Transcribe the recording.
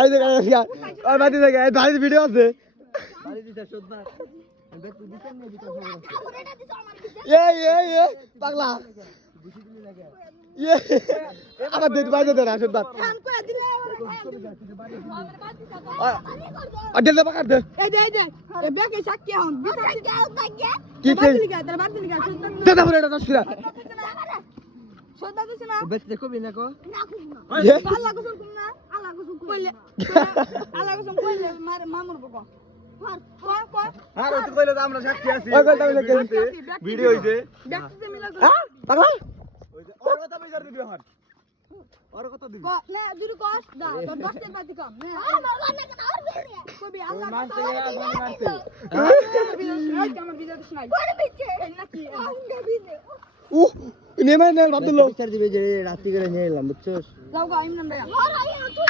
এই যে ওই বাড়ি থেকে এই বাড়ির ভিডিও আছে বাড়ি দিতে শোধ না ব্যক্তি দিতেন না দিতে এই পাগলা আমার দিতে বাইরে দে না শুনবা আডেল দে পাকার দে এই বেকে সাক্ষী হন কি কি তার বাদ দিলি দে দে বলে এটা দশটা সদা দিছ না ব্যক্তি কবি না কো আল্লাহ কসম না আল্লাহ কসম কইলে আল্লাহ কসম কইলে মামুর বকো আর তুই কইলো আমরা সাক্ষী আছি ওই কইতা বলে কে ভিডিও হইছে ব্যক্তিতে মিলা হ্যাঁ পাগলা ওর কথা বিচার দিবি এখন ওর কথা দিবি না দুরু কস দা তোর 10 টাকা বাতি কম না আমার বাবা না আর বেরিয়ে কবি আল্লাহ মানতে মানতে আমার বিজয় দিছ নাই কোন বিজে নাকি আউঙ্গা বিজে নেমে নেল আব্দুল্লাহ বিচার দিবি যে রাত্রি করে নিয়ে এলাম বুঝছস যাও গো আইম না ভাই তুই